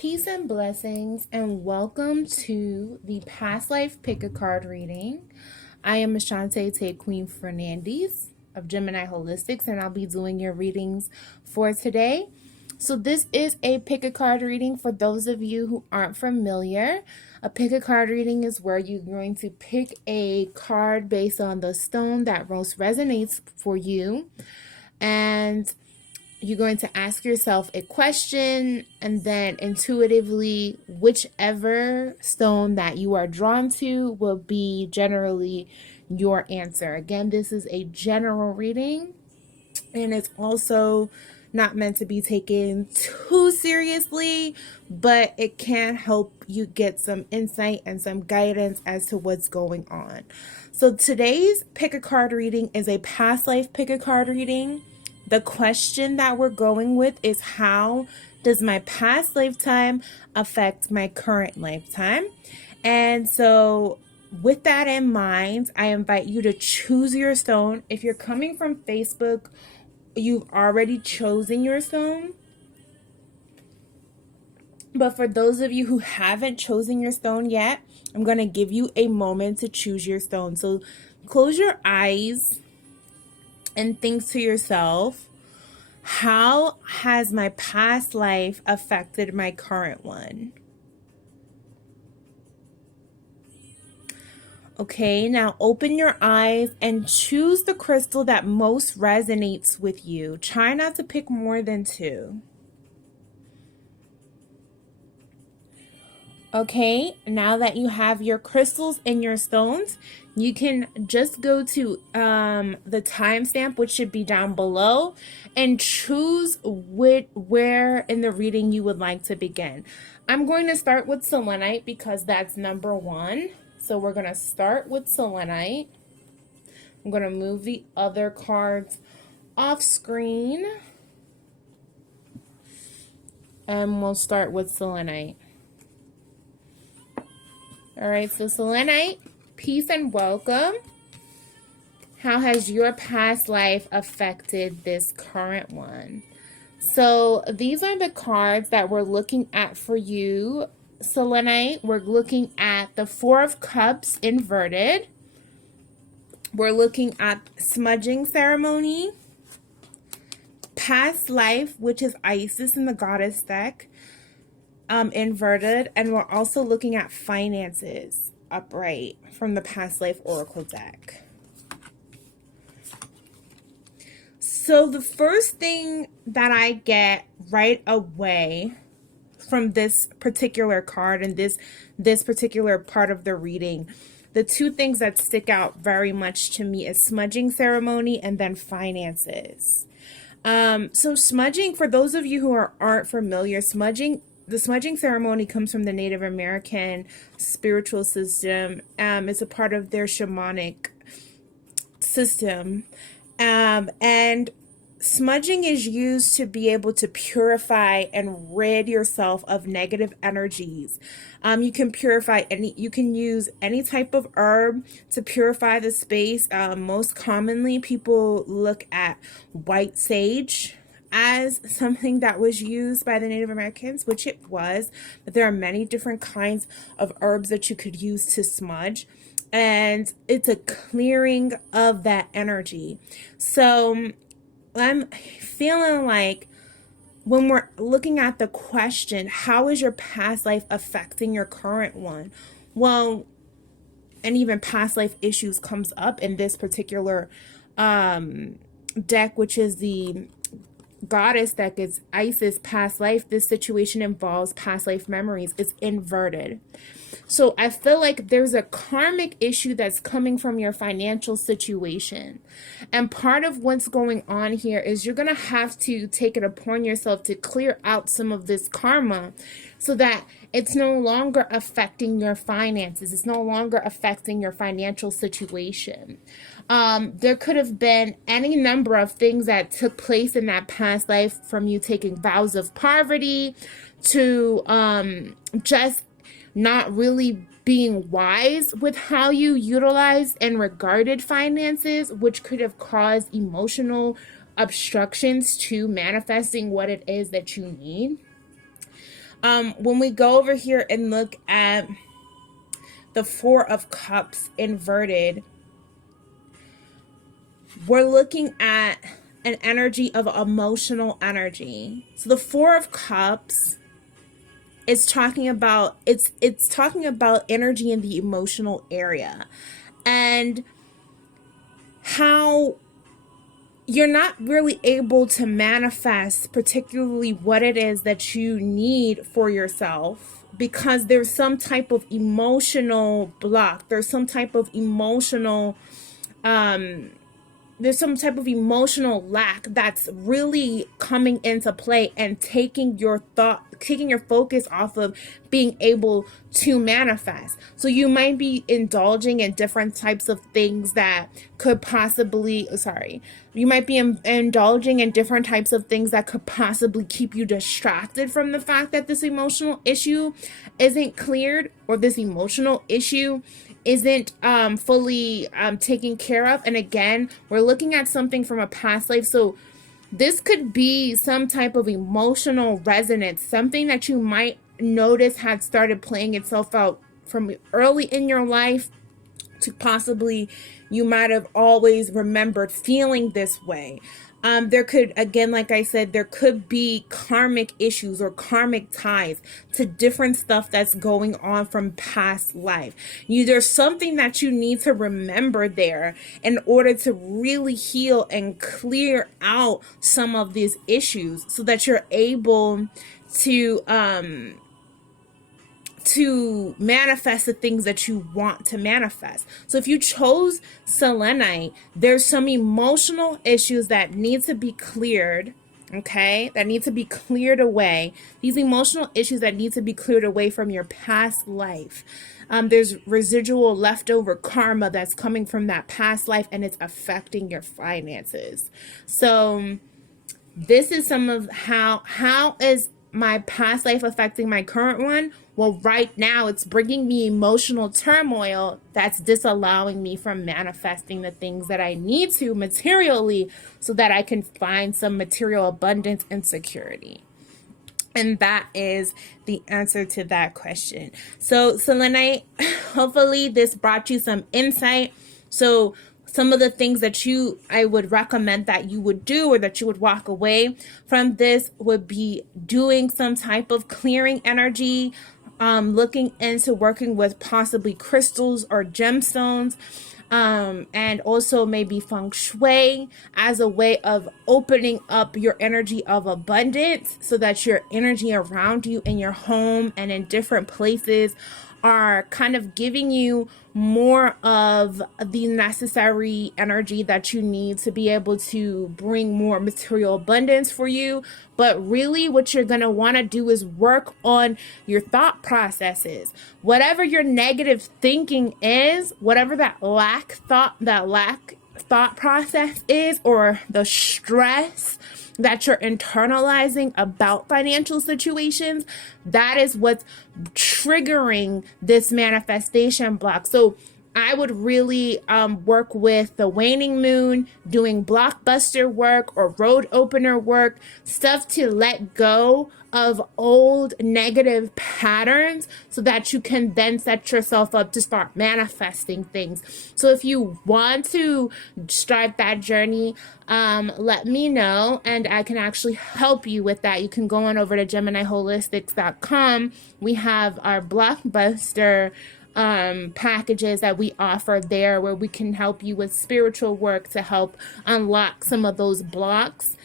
Peace and blessings, and welcome to the Past Life Pick a Card reading. I am Ashanté Fernandes of Gemineye Holistics, and I'll be doing your readings for today. So this is a pick a card reading for those of you who aren't familiar. A pick a card reading is where you're going to pick a card based on the stone that most resonates for you, and you're going to ask yourself a question, and then intuitively, whichever stone that you are drawn to will be generally your answer. Again, this is a general reading, and it's also not meant to be taken too seriously, but it can help you get some insight and some guidance as to what's going on. So today's pick a card reading is a past life pick a card reading. The question that we're going with is, how does my past lifetime affect my current lifetime? And so with that in mind, I invite you to choose your stone. If you're coming from Facebook, you've already chosen your stone. But for those of you who haven't chosen your stone yet, I'm going to give you a moment to choose your stone. So close your eyes and think to yourself, how has my past life affected my current one? Okay, now open your eyes and choose the crystal that most resonates with you. Try not to pick more than two. Okay, now that you have your crystals and your stones, you can just go to the timestamp, which should be down below, and choose where in the reading you would like to begin. I'm going to start with selenite because that's number one. So we're going to start with selenite. I'm going to move the other cards off screen, and we'll start with selenite. All right, so selenite, peace and welcome. How has your past life affected this current one? So these are the cards that we're looking at for you, selenite. We're looking at the Four of Cups inverted. We're looking at smudging ceremony, past life, which is Isis in the goddess deck, inverted, and we're also looking at finances upright from the past life oracle deck. So the first thing that I get right away from this particular card and this particular part of the reading, the two things that stick out very much to me is smudging ceremony and then finances. So smudging, for those of you who aren't familiar, the smudging ceremony comes from the Native American spiritual system. It's a part of their shamanic system. And smudging is used to be able to purify and rid yourself of negative energies. You can you can use any type of herb to purify the space. Most commonly, people look at white sage as something that was used by the Native Americans, which it was, but there are many different kinds of herbs that you could use to smudge, and it's a clearing of that energy. So I'm feeling like when we're looking at the question, how is your past life affecting your current one? Well, and even past life issues comes up in this particular deck, which is the goddess deck. Is Isis, past life. This situation involves past life memories. It's inverted. So I feel like there's a karmic issue that's coming from your financial situation. And part of what's going on here is you're going to have to take it upon yourself to clear out some of this karma so that it's no longer affecting your finances. It's no longer affecting your financial situation. There could have been any number of things that took place in that past life, from you taking vows of poverty to just not really being wise with how you utilized and regarded finances, which could have caused emotional obstructions to manifesting what it is that you need. When we go over here and look at the Four of Cups inverted, we're looking at an energy of emotional energy. So the Four of Cups is talking about, it's talking about energy in the emotional area, and how you're not really able to manifest particularly what it is that you need for yourself, because there's some type of emotional block. There's some type of emotional lack that's really coming into play and taking your focus off of being able to manifest. So you might be indulging in different types of things that could possibly, indulging in different types of things that could possibly keep you distracted from the fact that this emotional issue isn't cleared, or this emotional issue isn't fully taken care of. And again, we're looking at something from a past life. So this could be some type of emotional resonance, something that you might notice had started playing itself out from early in your life, to possibly you might have always remembered feeling this way. There could, again, like I said, there could be karmic issues or karmic ties to different stuff that's going on from past life. There's something that you need to remember there in order to really heal and clear out some of these issues, so that you're able to manifest the things that you want to manifest. So if you chose selenite, there's some emotional issues that need to be cleared, okay? That need to be cleared away. These emotional issues that need to be cleared away from your past life. There's residual leftover karma that's coming from that past life, and it's affecting your finances. So this is some of how is my past life affecting my current one? Well, right now it's bringing me emotional turmoil that's disallowing me from manifesting the things that I need to materially, so that I can find some material abundance and security. And that is the answer to that question. So selenite, hopefully this brought you some insight. So some of the things that I would recommend that you would do, or that you would walk away from this, would be doing some type of clearing energy, looking into working with possibly crystals or gemstones, and also maybe feng shui as a way of opening up your energy of abundance, so that your energy around you in your home and in different places are kind of giving you more of the necessary energy that you need to be able to bring more material abundance for you. But really what you're going to want to do is work on your thought processes. Whatever your negative thinking is, whatever that lack thought process is, or the stress that you're internalizing about financial situations, that is what's triggering this manifestation block. So I would really work with the waning moon, doing blockbuster work or road opener work, stuff to let go of old negative patterns, so that you can then set yourself up to start manifesting things. So if you want to start that journey, let me know, and I can actually help you with that. You can go on over to gemineyeholistic.com. We have our blockbuster packages that we offer there, where we can help you with spiritual work to help unlock some of those blocks.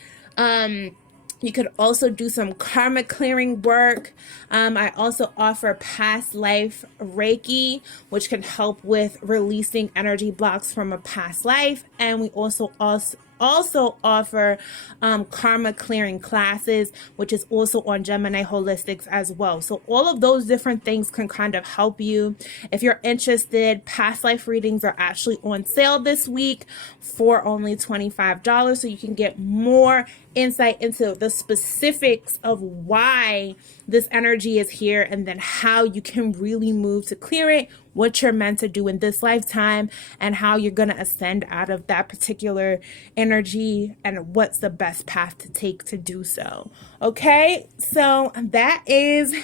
You could also do some karma clearing work. I also offer past life Reiki, which can help with releasing energy blocks from a past life. And we also offer karma clearing classes, which is also on Gemineye Holistics as well. So all of those different things can kind of help you. If you're interested, past life readings are actually on sale this week for only $25, so you can get more insight into the specifics of why this energy is here, and then how you can really move to clear it, what you're meant to do in this lifetime, and how you're going to ascend out of that particular energy, and what's the best path to take to do so. Okay, so that is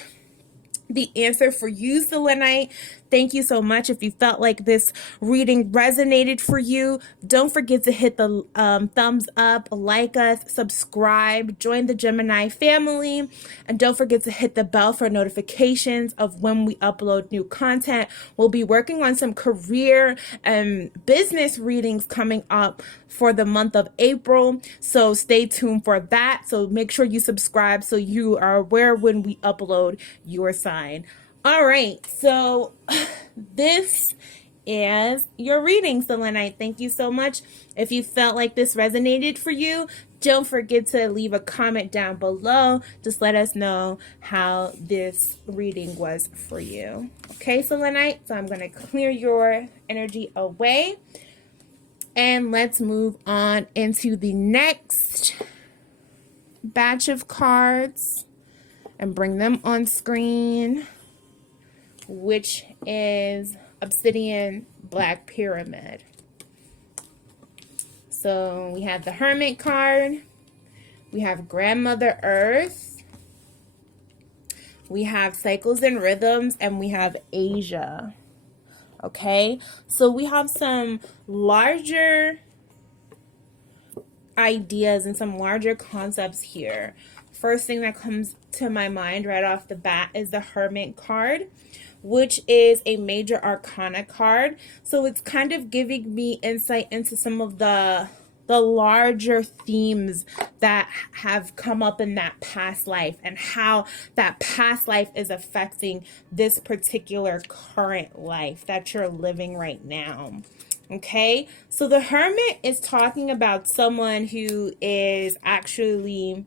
the answer for you, selenite. Thank you so much. If you felt like this reading resonated for you, don't forget to hit the thumbs up, like us, subscribe, join the Gemini family, and don't forget to hit the bell for notifications of when we upload new content. We'll be working on some career and business readings coming up for the month of April, so stay tuned for that. So make sure you subscribe so you are aware when we upload your sign. All right, so this is your reading, selenite. Thank you so much. If you felt like this resonated for you, don't forget to leave a comment down below. Just let us know how this reading was for you. Okay, selenite, so I'm going to clear your energy away. And let's move on into the next batch of cards and bring them on screen, which is Obsidian Black Pyramid. So we have the Hermit card, we have Grandmother Earth, we have Cycles and Rhythms, and we have Asia. Okay, so we have some larger ideas and some larger concepts here. First thing that comes to my mind right off the bat is the Hermit card, which is a major arcana card. So it's kind of giving me insight into some of the larger themes that have come up in that past life, and how that past life is affecting this particular current life that you're living right now. Okay, so the Hermit is talking about someone who is actually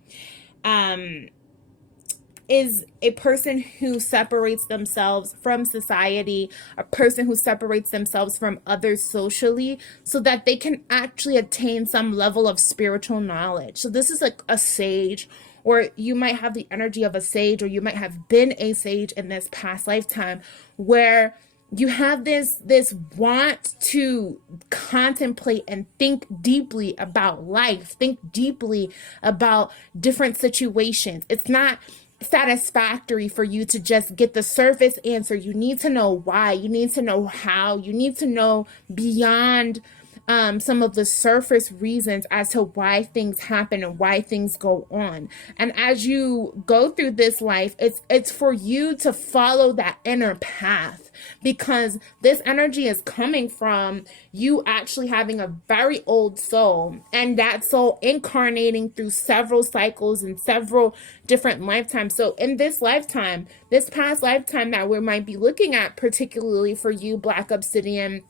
is a person who separates themselves from society, a person who separates themselves from others socially, so that they can actually attain some level of spiritual knowledge. So this is like a sage, or you might have the energy of a sage, or you might have been a sage in this past lifetime, where you have this want to contemplate and think deeply about life, think deeply about different situations. It's not satisfactory for you to just get the surface answer. You need to know why. You need to know how. You need to know beyond some of the surface reasons as to why things happen and why things go on. And as you go through this life, it's for you to follow that inner path, because this energy is coming from you actually having a very old soul, and that soul incarnating through several cycles and several different lifetimes. So in this lifetime, this past lifetime that we might be looking at, particularly for you, Black Obsidian,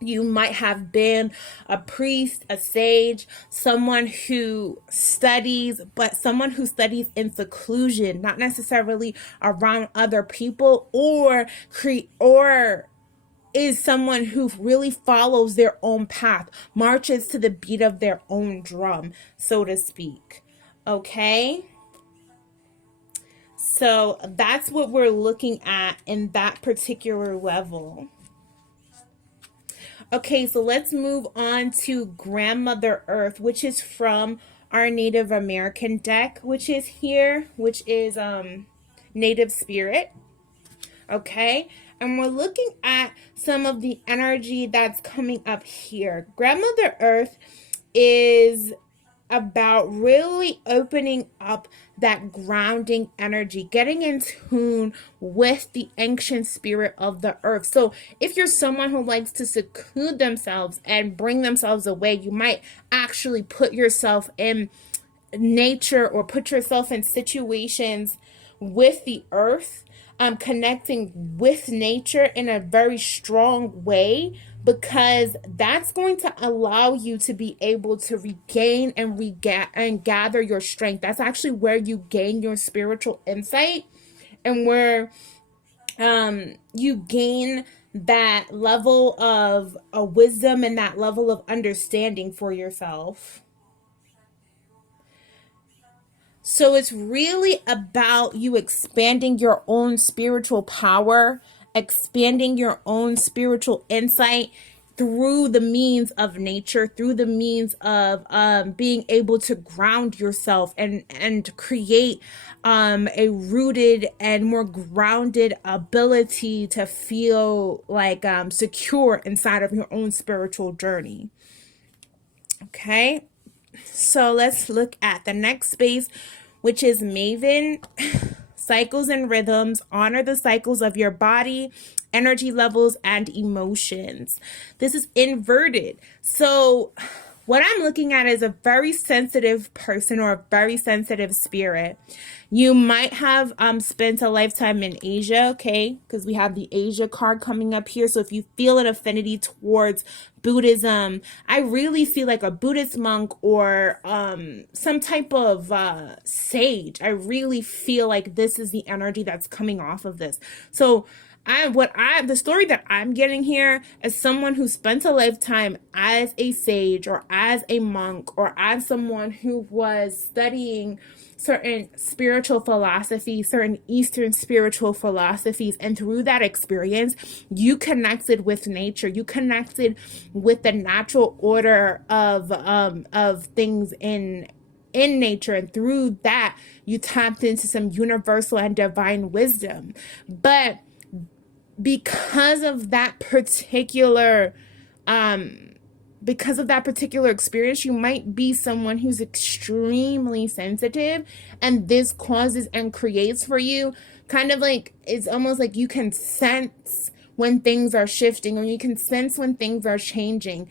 you might have been a priest, a sage, someone who studies, but someone who studies in seclusion, not necessarily around other people, or is someone who really follows their own path, marches to the beat of their own drum, so to speak. Okay? So that's what we're looking at in that particular level. Okay, so let's move on to Grandmother Earth, which is from our Native American deck, which is here, which is Native Spirit. Okay, and we're looking at some of the energy that's coming up here. Grandmother Earth is about really opening up that grounding energy, getting in tune with the ancient spirit of the earth. So if you're someone who likes to seclude themselves and bring themselves away, you might actually put yourself in nature or put yourself in situations with the earth, connecting with nature in a very strong way, because that's going to allow you to be able to regain and gather your strength. That's actually where you gain your spiritual insight, and where you gain that level of wisdom and that level of understanding for yourself. So it's really about you expanding your own spiritual power, expanding your own spiritual insight through the means of nature, through the means of being able to ground yourself and create a rooted and more grounded ability to feel like secure inside of your own spiritual journey. Okay, so let's look at the next space, which is Maven. Cycles and rhythms. Honor the cycles of your body, energy levels, and emotions. This is inverted. So what I'm looking at is a very sensitive person or a very sensitive spirit. You might have spent a lifetime in Asia, okay? Because we have the Asia card coming up here. So if you feel an affinity towards Buddhism, I really feel like a Buddhist monk or some type of sage. I really feel like this is the energy that's coming off of this. So the story that I'm getting here is someone who spent a lifetime as a sage or as a monk or as someone who was studying certain spiritual philosophies, certain Eastern spiritual philosophies. And through that experience, you connected with nature. You connected with the natural order of things in nature. And through that, you tapped into some universal and divine wisdom. But because of that particular experience, you might be someone who's extremely sensitive, and this causes and creates for you kind of like, it's almost like you can sense when things are shifting, or you can sense when things are changing.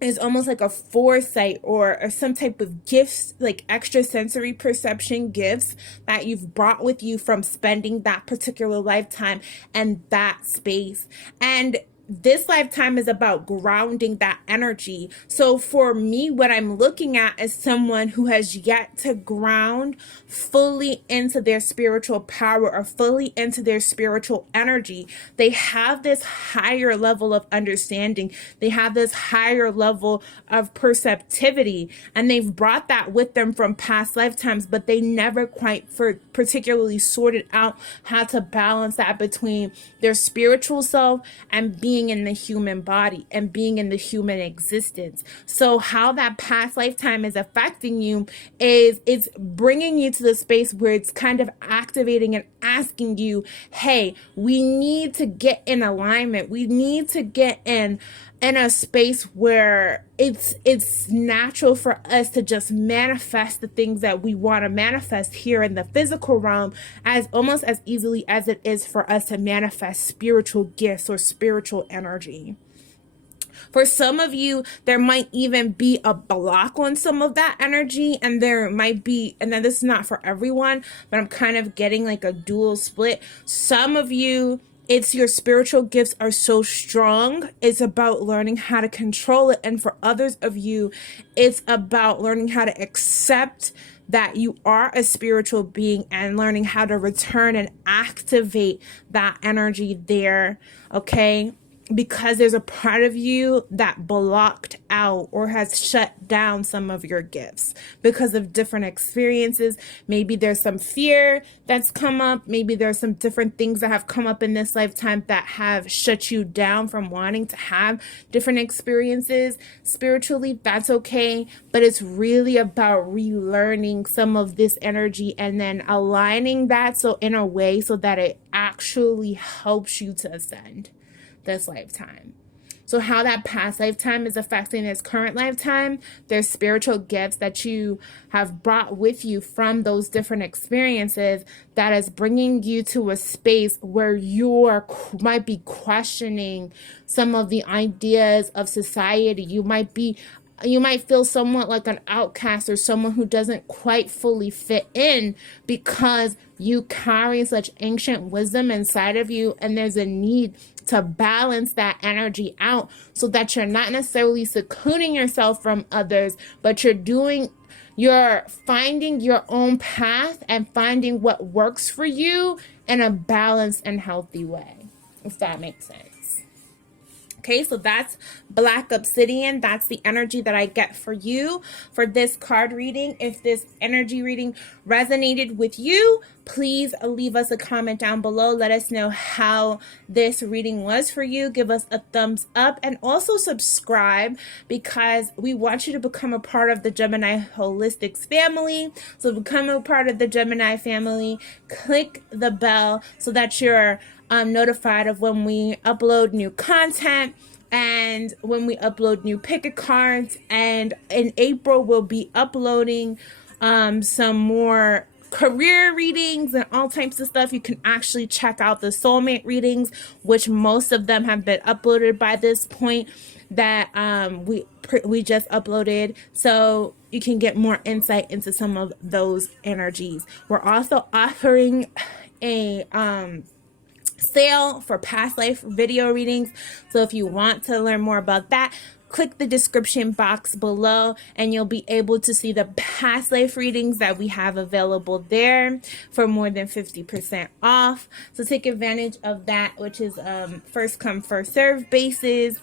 It's almost like a foresight or some type of gifts, like extrasensory perception gifts that you've brought with you from spending that particular lifetime and that space. And this lifetime is about grounding that energy. So for me, what I'm looking at is someone who has yet to ground fully into their spiritual power or fully into their spiritual energy. They have this higher level of understanding. They have this higher level of perceptivity, and they've brought that with them from past lifetimes, but they never quite particularly sorted out how to balance that between their spiritual self and being in the human body and being in the human existence. So how that past lifetime is affecting you is it's bringing you to the space where it's kind of activating and asking you, hey, we need to get in alignment. We need to get in a space where it's natural for us to just manifest the things that we want to manifest here in the physical realm as almost as easily as it is for us to manifest spiritual gifts or spiritual energy. For some of you, there might even be a block on some of that energy, and there might be, and then this is not for everyone, but I'm kind of getting like a dual split. Some of you, it's your spiritual gifts are so strong, it's about learning how to control it. And for others of you, it's about learning how to accept that you are a spiritual being and learning how to return and activate that energy there, okay? Because there's a part of you that blocked out or has shut down some of your gifts because of different experiences. Maybe there's some fear that's come up. Maybe there's some different things that have come up in this lifetime that have shut you down from wanting to have different experiences spiritually. That's okay. But it's really about relearning some of this energy and then aligning that so in a way so that it actually helps you to ascend this lifetime. So how that past lifetime is affecting this current lifetime, there's spiritual gifts that you have brought with you from those different experiences that is bringing you to a space where you might be questioning some of the ideas of society. You might feel somewhat like an outcast or someone who doesn't quite fully fit in because you carry such ancient wisdom inside of you, and there's a need to balance that energy out so that you're not necessarily secluding yourself from others, but you're finding your own path and finding what works for you in a balanced and healthy way, if that makes sense. Okay, so that's Black Obsidian. That's the energy that I get for you for this card reading. If this energy reading resonated with you, please leave us a comment down below. Let us know how this reading was for you. Give us a thumbs up and also subscribe, because we want you to become a part of the Gemineye Holistics family. So become a part of the Gemineye family. Click the bell so that you're notified of when we upload new content and when we upload new pick cards. And in April, we'll be uploading some more career readings and all types of stuff. You can actually check out the soulmate readings, which most of them have been uploaded by this point, that we just uploaded, so you can get more insight into some of those energies. We're also offering a sale for past life video readings, so if you want to learn more about that, click the description box below and you'll be able to see the past life readings that we have available there for more than 50% off. So take advantage of that, which is first come first serve basis,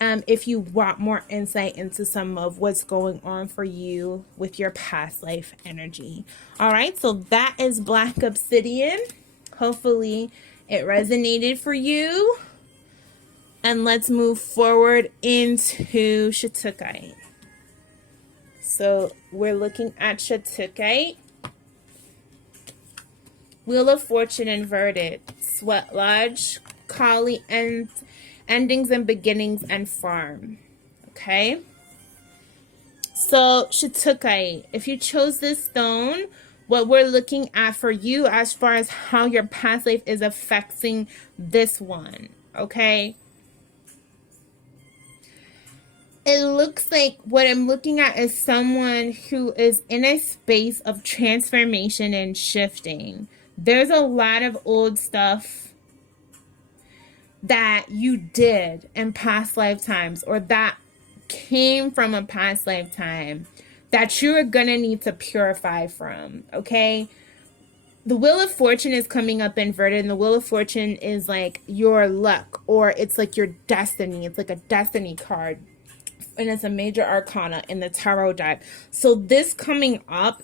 if you want more insight into some of what's going on for you with your past life energy. All right, so that is Black Obsidian. Hopefully it resonated for you. And let's move forward into Shatukite. So we're looking at Shatukite. Wheel of Fortune inverted. Sweat Lodge, Kali, and endings and beginnings, and farm. Okay. So Shatukite, if you chose this stone, what we're looking at for you as far as how your past life is affecting this one, okay? It looks like what I'm looking at is someone who is in a space of transformation and shifting. There's a lot of old stuff that you did in past lifetimes, or that came from a past lifetime, that you're gonna need to purify from, okay? The Wheel of Fortune is coming up inverted, and the Wheel of Fortune is like your luck, or it's like your destiny. It's like a destiny card, and it's a major arcana in the tarot deck. So this coming up,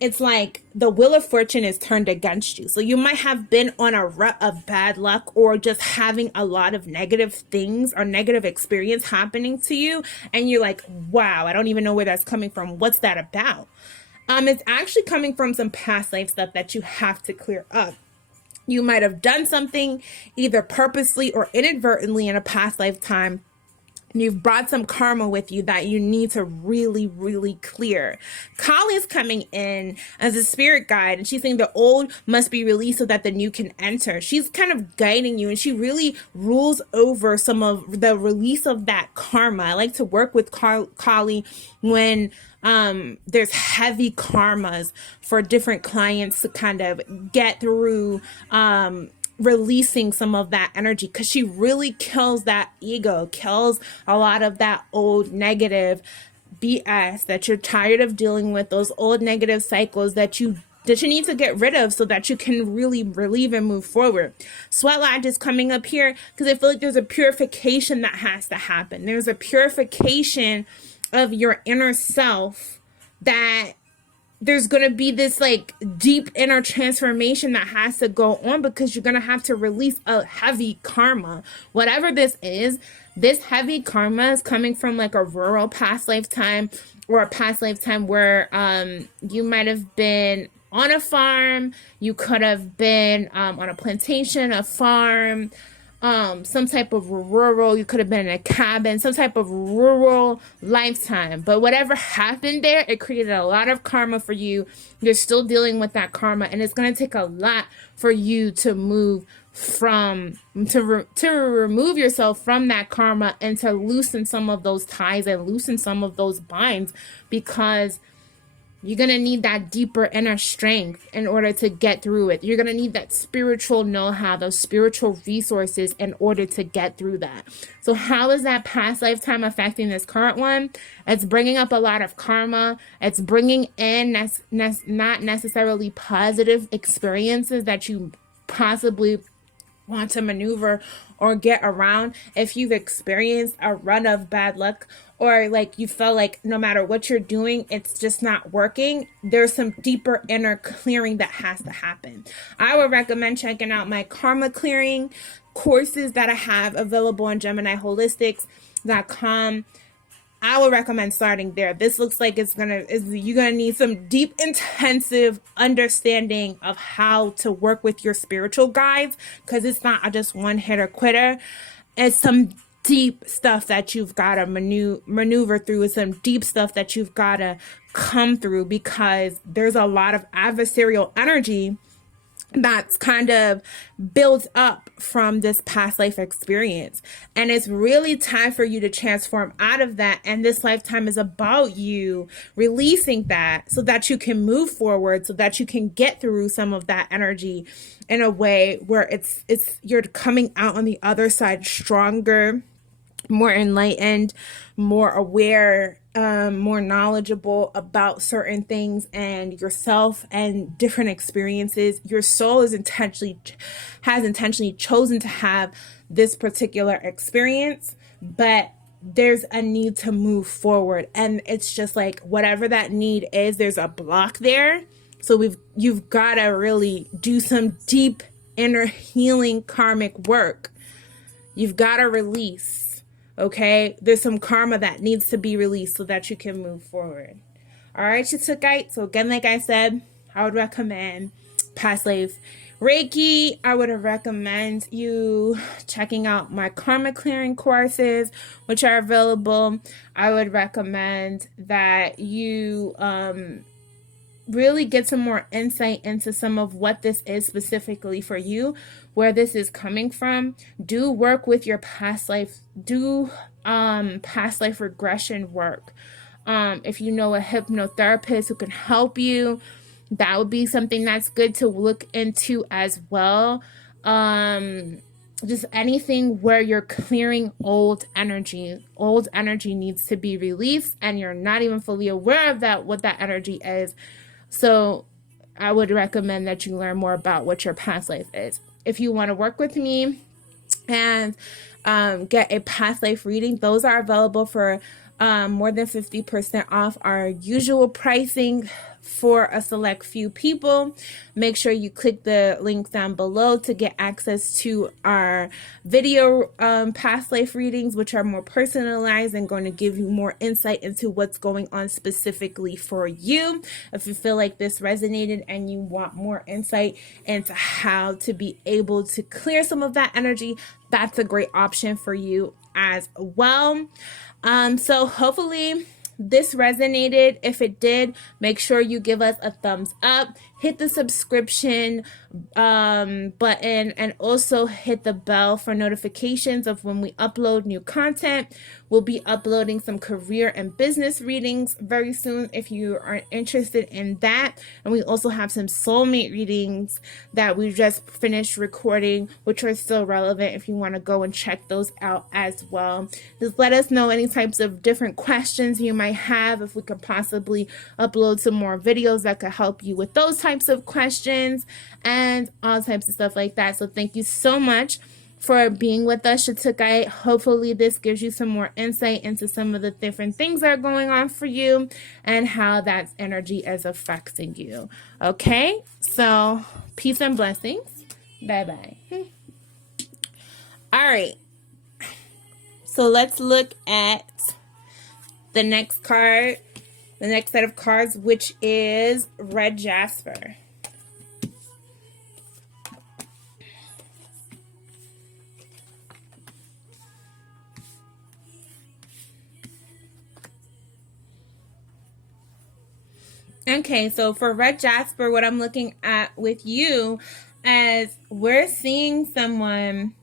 it's like the Wheel of Fortune is turned against you. So you might have been on a rut of bad luck, or just having a lot of negative things or negative experience happening to you. And you're like, wow, I don't even know where that's coming from. What's that about? It's actually coming from some past life stuff that you have to clear up. You might have done something either purposely or inadvertently in a past lifetime. You've brought some karma with you that you need to really, really clear. Kali is coming in as a spirit guide, and she's saying the old must be released so that the new can enter. She's kind of guiding you, and she really rules over some of the release of that karma. I like to work with Kali when there's heavy karmas for different clients to kind of get through releasing some of that energy, because she really kills that ego, kills a lot of that old negative BS that you're tired of dealing with, those old negative cycles that you need to get rid of so that you can really relieve and move forward. Sweat Lodge is coming up here because I feel like there's a purification that has to happen. There's a purification of your inner self, that there's going to be this like deep inner transformation that has to go on, because you're going to have to release a heavy karma. Whatever this is, this heavy karma is coming from like a rural past lifetime, or a past lifetime where you might have been on a farm, you could have been on a plantation, a farm, some type of rural, you could have been in a cabin, some type of rural lifetime. But whatever happened there, it created a lot of karma for you. You're still dealing with that karma, and it's going to take a lot for you to move from, to remove yourself from that karma, and to loosen some of those ties and loosen some of those binds, because you're going to need that deeper inner strength in order to get through it. You're going to need that spiritual know-how, those spiritual resources in order to get through that. So how is that past lifetime affecting this current one? It's bringing up a lot of karma. It's bringing in not necessarily positive experiences that you possibly want to maneuver or get around, if you've experienced a run of bad luck, or like you feel like no matter what you're doing, it's just not working, there's some deeper inner clearing that has to happen. I would recommend checking out my karma clearing courses that I have available on gemineyeholistic.com. I would recommend starting there. This looks like you're gonna need some deep, intensive understanding of how to work with your spiritual guides, because it's not just one hitter quitter. It's some deep stuff that you've got to maneuver through. It's some deep stuff that you've got to come through, because there's a lot of adversarial energy that's kind of built up from this past life experience. And it's really time for you to transform out of that. And this lifetime is about you releasing that so that you can move forward, so that you can get through some of that energy in a way where you're coming out on the other side stronger, more enlightened, more aware, more knowledgeable about certain things and yourself and different experiences. Your soul has intentionally chosen to have this particular experience, but there's a need to move forward. And it's just like, whatever that need is, there's a block there. So you've got to really do some deep inner healing karmic work. You've got to release. Okay, there's some karma that needs to be released so that you can move forward. All right, Shiitake. So again, like I said, I would recommend past life Reiki. I would recommend you checking out my karma clearing courses, which are available. I would recommend that you really get some more insight into some of what this is specifically for you, where this is coming from. Do work with your past life. Do past life regression work. If you know a hypnotherapist who can help you, that would be something that's good to look into as well. Just anything where you're clearing old energy. Old energy needs to be released, and you're not even fully aware of what that energy is. So I would recommend that you learn more about what your past life is. If you want to work with me and get a past life reading, those are available for more than 50% off our usual pricing for a select few people. Make sure you click the link down below to get access to our video past life readings, which are more personalized and going to give you more insight into what's going on specifically for you. If you feel like this resonated and you want more insight into how to be able to clear some of that energy, that's a great option for you as well. So hopefully this resonated. If it did, make sure you give us a thumbs up, hit the subscription button, and also hit the bell for notifications of when we upload new content. We'll be uploading some career and business readings very soon if you are interested in that. And we also have some soulmate readings that we just finished recording, which are still relevant if you want to go and check those out as well. Just let us know any types of different questions you might have, if we could possibly upload some more videos that could help you with those types of questions and all types of stuff like that. So thank you so much for being with us, Shiitake. Hopefully this gives you some more insight into some of the different things that are going on for you and how that energy is affecting you. Okay, so peace and blessings. Bye-bye. All right, so let's look at the next card, the next set of cards, which is red jasper. Okay, so for red jasper, what I'm looking at with you is we're seeing someone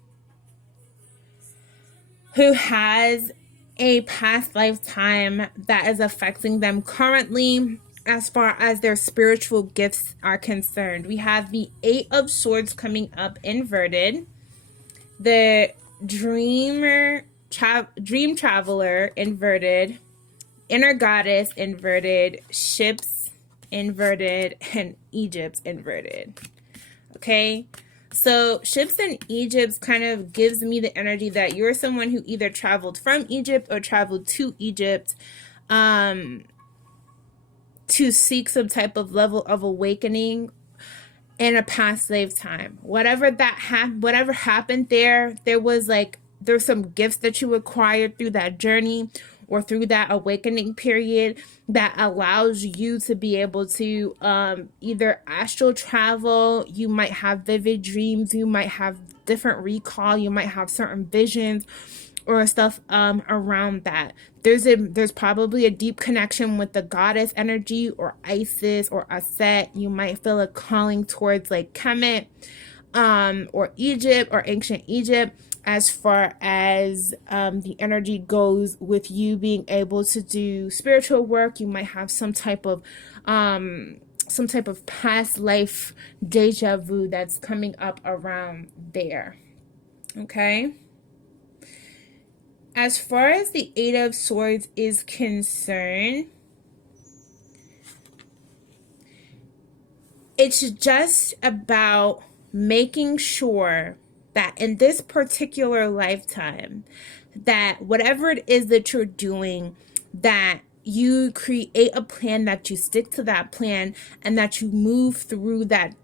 who has a past lifetime that is affecting them currently as far as their spiritual gifts are concerned. We have the 8 of Swords coming up inverted, the Dream Traveler inverted, Inner Goddess inverted, Ships inverted, and Egypt inverted. Okay, So ships in Egypt kind of gives me the energy that you're someone who either traveled from Egypt or traveled to Egypt to seek some type of level of awakening in a past lifetime. Whatever whatever happened there was like there's some gifts that you acquired through that journey or through that awakening period that allows you to be able to either astral travel. You might have vivid dreams, you might have different recall, you might have certain visions or stuff around that. There's probably a deep connection with the goddess energy or Isis or Aset. You might feel a calling towards like Kemet or Egypt or ancient Egypt as far as the energy goes with you being able to do spiritual work. You might have some type of past life deja vu that's coming up around there. Okay. As far as the Eight of Swords is concerned, it's just about making sure that in this particular lifetime, that whatever it is that you're doing, that you create a plan, that you stick to that plan, and that you move through that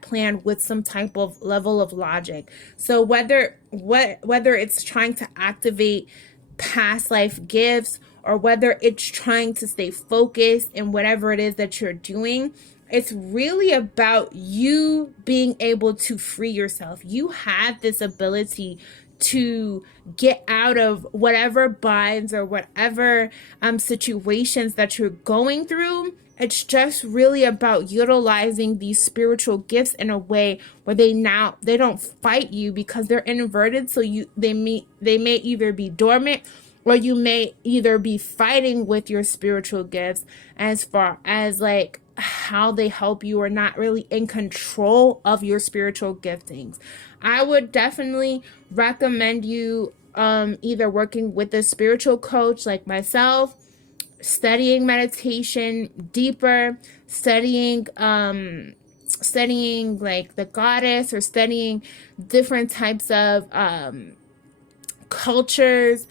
plan with some type of level of logic. So whether it's trying to activate past life gifts or whether it's trying to stay focused in whatever it is that you're doing, it's really about you being able to free yourself. You have this ability to get out of whatever binds or whatever situations that you're going through. It's just really about utilizing these spiritual gifts in a way where they don't fight you because they're inverted. So they may either be dormant or you may either be fighting with your spiritual gifts as far as like how they help you or not really in control of your spiritual giftings. I would definitely recommend you either working with a spiritual coach like myself, studying meditation deeper, studying like the goddess, or studying different types of cultures.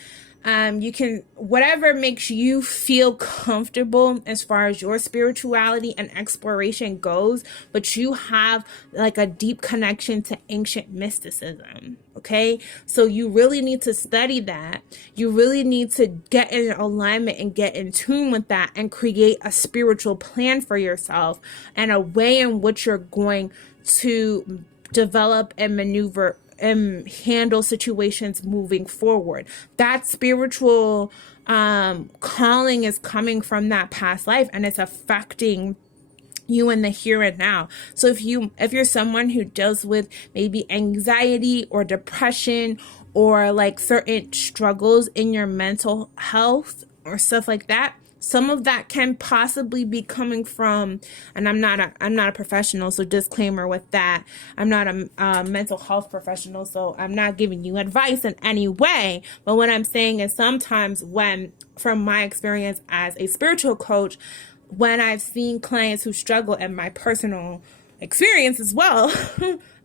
You can, whatever makes you feel comfortable as far as your spirituality and exploration goes, but you have like a deep connection to ancient mysticism. Okay. So you really need to study that. You really need to get in alignment and get in tune with that and create a spiritual plan for yourself and a way in which you're going to develop and maneuver and handle situations moving forward. That spiritual calling is coming from that past life, and it's affecting you in the here and now. So if you're someone who deals with maybe anxiety or depression or like certain struggles in your mental health or stuff like that, some of that can possibly be coming from, and I'm not a professional, so disclaimer with that. I'm not a mental health professional, so I'm not giving you advice in any way. But what I'm saying is sometimes from my experience as a spiritual coach, when I've seen clients who struggle, and my personal experience as well,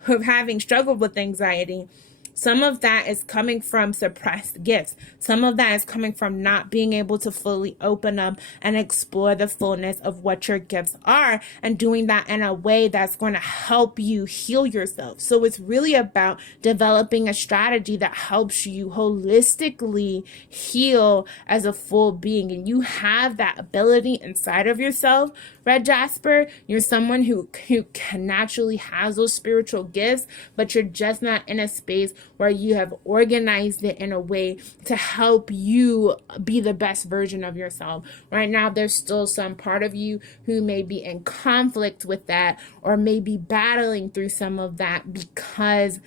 of having struggled with anxiety, some of that is coming from suppressed gifts. Some of that is coming from not being able to fully open up and explore the fullness of what your gifts are, and doing that in a way that's going to help you heal yourself. So it's really about developing a strategy that helps you holistically heal as a full being. And you have that ability inside of yourself, Red Jasper. You're someone who can naturally has those spiritual gifts, but you're just not in a space where you have organized it in a way to help you be the best version of yourself. Right now, there's still some part of you who may be in conflict with that, or may be battling through some of that, because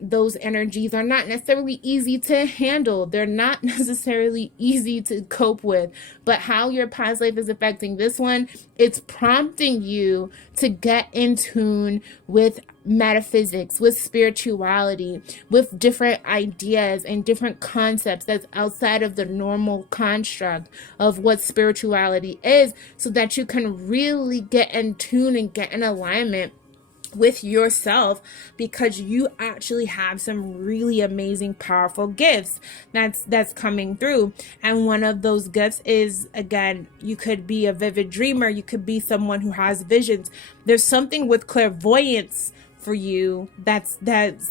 those energies are not necessarily easy to handle. They're not necessarily easy to cope with. But how your past life is affecting this one, it's prompting you to get in tune with metaphysics, with spirituality, with different ideas and different concepts that's outside of the normal construct of what spirituality is, so that you can really get in tune and get in alignment with yourself, because you actually have some really amazing, powerful gifts that's coming through. And one of those gifts is, again, you could be a vivid dreamer, you could be someone who has visions. There's something with clairvoyance for you that's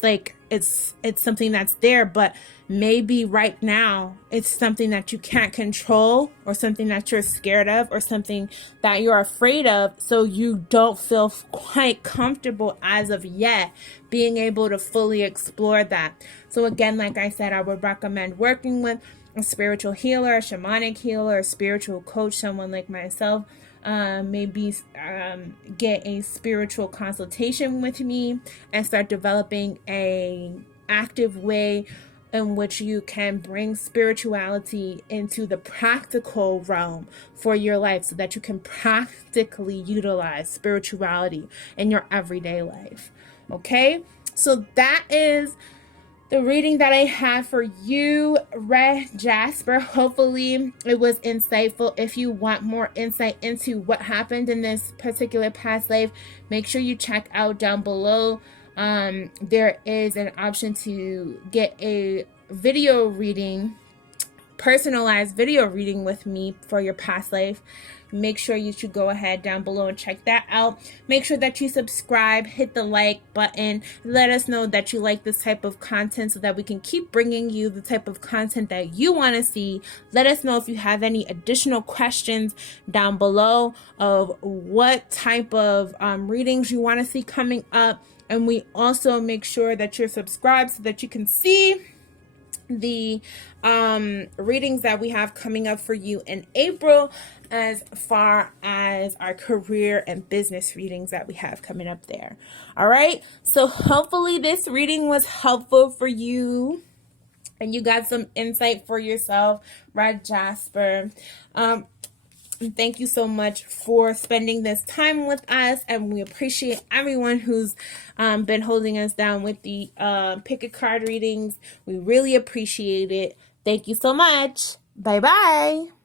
like, it's something that's there, but maybe right now it's something that you can't control, or something that you're scared of, or something that you're afraid of, so you don't feel quite comfortable as of yet being able to fully explore that. So again, like I said, I would recommend working with a spiritual healer, a shamanic healer, a spiritual coach, someone like myself. Maybe get a spiritual consultation with me and start developing a active way in which you can bring spirituality into the practical realm for your life, so that you can practically utilize spirituality in your everyday life. Okay, so that is the reading that I have for you, Red Jasper. Hopefully it was insightful. If you want more insight into what happened in this particular past life, make sure you check out down below. There is an option to get a video reading, personalized video reading with me for your past life. Make sure you should go ahead down below and check that out. Make sure that you subscribe, hit the like button, let us know that you like this type of content, so that we can keep bringing you the type of content that you want to see. Let us know if you have any additional questions down below of what type of readings you want to see coming up. And we also make sure that you're subscribed so that you can see the readings that we have coming up for you in April, as far as our career and business readings that we have coming up there. All right, so hopefully this reading was helpful for you and you got some insight for yourself, Red Jasper. Thank you so much for spending this time with us, and we appreciate everyone who's been holding us down with the pick a card readings. We really appreciate it. Thank you so much. Bye bye.